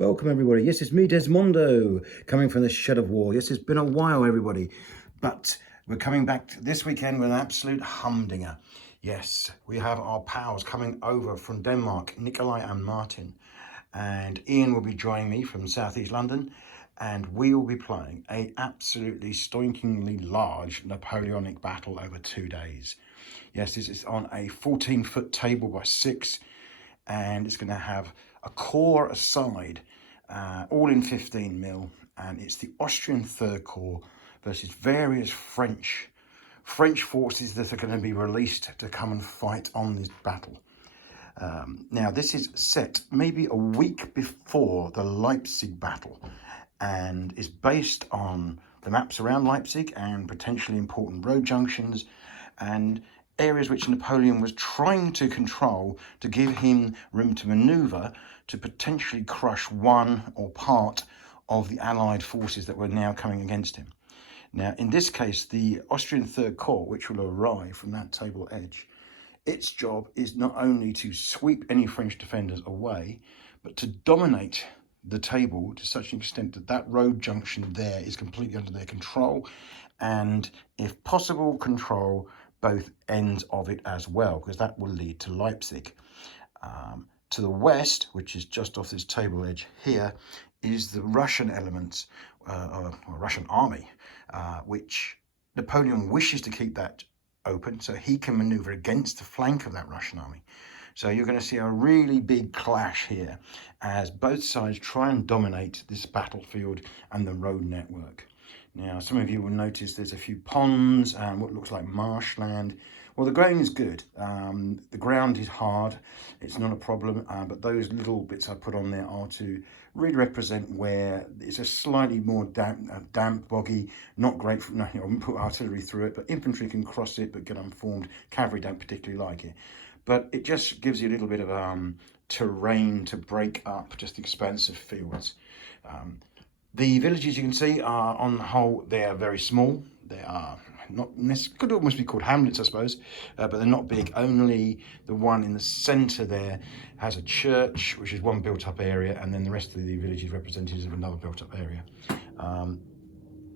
Welcome everybody. Yes, it's me, Desmondo, coming from the shed of war. Yes, it's been a while, everybody, but we're coming back this weekend with an absolute humdinger. Yes, we have our pals coming over from Denmark, Nikolai and Martin, and Ian will be joining me from Southeast London, and we will be playing a absolutely stoinkingly large Napoleonic battle over 2 days. Yes, this is on a 14-foot table by 6, and it's going to have a core aside, all in 15 mil, and it's the Austrian Third Corps versus various French forces that are going to be released to come and fight on this battle. Now, this is set maybe a week before the Leipzig battle, and is based on the maps around Leipzig and potentially important road junctions and areas which Napoleon was trying to control to give him room to maneuver to potentially crush one or part of the Allied forces that were now coming against him. Now, in this case, the Austrian Third Corps, which will arrive from that table edge, its job is not only to sweep any French defenders away, but to dominate the table to such an extent that that road junction there is completely under their control, and if possible, control both ends of it as well, because that will lead to Leipzig. To the west, which is just off this table edge here, is the Russian elements, or Russian army, which Napoleon wishes to keep that open so he can maneuver against the flank of that Russian army. So you're going to see a really big clash here as both sides try and dominate this battlefield and the road network. Now, some of you will notice there's a few ponds and what looks like marshland. Well, the grain is good. The ground is hard. It's not a problem, but those little bits I put on there are to really represent where it's a slightly more damp, boggy, not great for, I wouldn't put artillery through it, but infantry can cross it but get unformed. Cavalry don't particularly like it. But it just gives you a little bit of terrain to break up just expansive fields. The villages you can see are, on the whole, they are very small. They are not, could almost be called hamlets, I suppose, but they're not big. Only the one in the centre there has a church, which is one built-up area, and then the rest of the village is representative of another built-up area.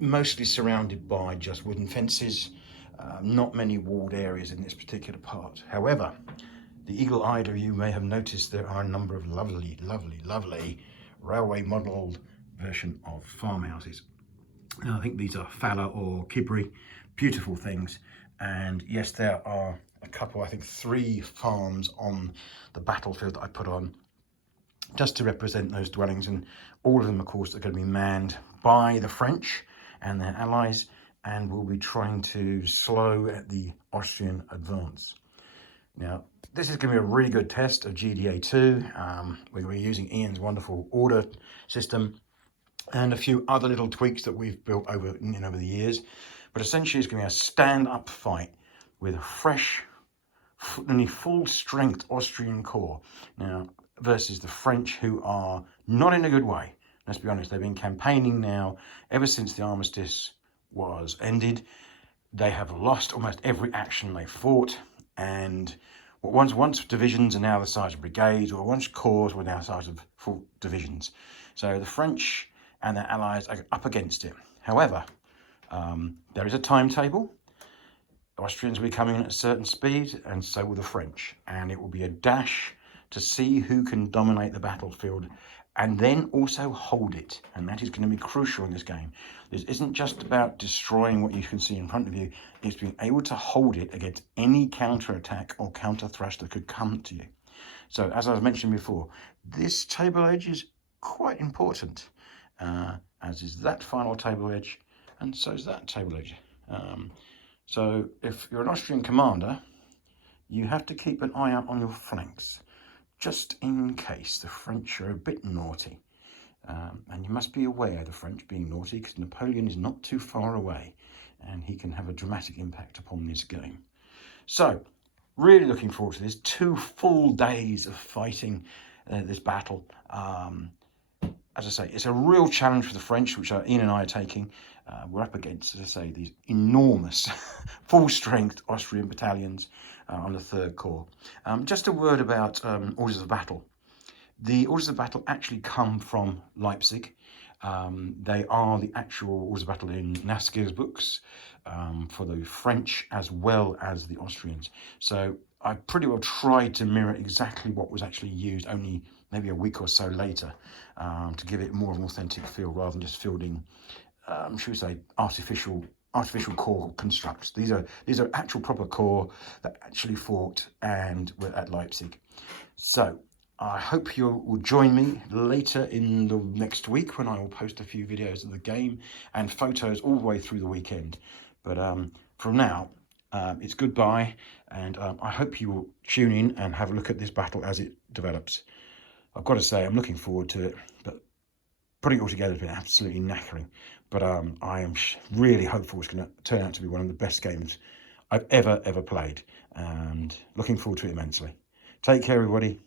Mostly surrounded by just wooden fences. Not many walled areas in this particular part. However, the eagle-eyed of you may have noticed there are a number of lovely, lovely, lovely railway modelled version of farmhouses. Now, I think these are Fala or Kibri, beautiful things. And yes, there are a couple, I think 3 farms on the battlefield that I put on just to represent those dwellings. And all of them, of course, are going to be manned by the French and their allies, and will be trying to slow the Austrian advance. Now, this is going to be a really good test of GDA2. We're going to be using Ian's wonderful order system and a few other little tweaks that we've built over the years. But essentially, it's going to be a stand-up fight with a fresh, nearly full-strength Austrian corps now versus the French, who are not in a good way. Let's be honest, they've been campaigning now ever since the armistice was ended. They have lost almost every action they fought, and what once divisions are now the size of brigades, or once corps were now the size of full divisions. So the French and their allies are up against it. However, there is a timetable. The Austrians will be coming in at a certain speed, and so will the French. And it will be a dash to see who can dominate the battlefield and then also hold it. And that is going to be crucial in this game. This isn't just about destroying what you can see in front of you. It's being able to hold it against any counter-attack or counter-thrust that could come to you. So, as I was mentioning before, this table edge is quite important. As is that final table edge, and so is that table edge. So if you're an Austrian commander, you have to keep an eye out on your flanks, just in case the French are a bit naughty. And you must be aware of the French being naughty, because Napoleon is not too far away, and he can have a dramatic impact upon this game. So, really looking forward to this. 2 full days of fighting this battle. As I say, it's a real challenge for the French, which Ian and I are taking. We're up against, as I say, these enormous full-strength Austrian battalions on the Third Corps. Just a word about orders of battle. The orders of battle actually come from Leipzig. They are the actual orders of battle in Nasker's books for the French as well as the Austrians. So I pretty well tried to mirror exactly what was actually used, only maybe a week or so later, to give it more of an authentic feel rather than just fielding, should we say, artificial core constructs. These are actual proper corps that actually fought and were at Leipzig. So I hope you will join me later in the next week when I will post a few videos of the game and photos all the way through the weekend. But from now, it's goodbye, and I hope you will tune in and have a look at this battle as it develops. I've got to say, I'm looking forward to it, but putting it all together has been absolutely knackering. But I am really hopeful it's going to turn out to be one of the best games I've ever played, and looking forward to it immensely. Take care, everybody.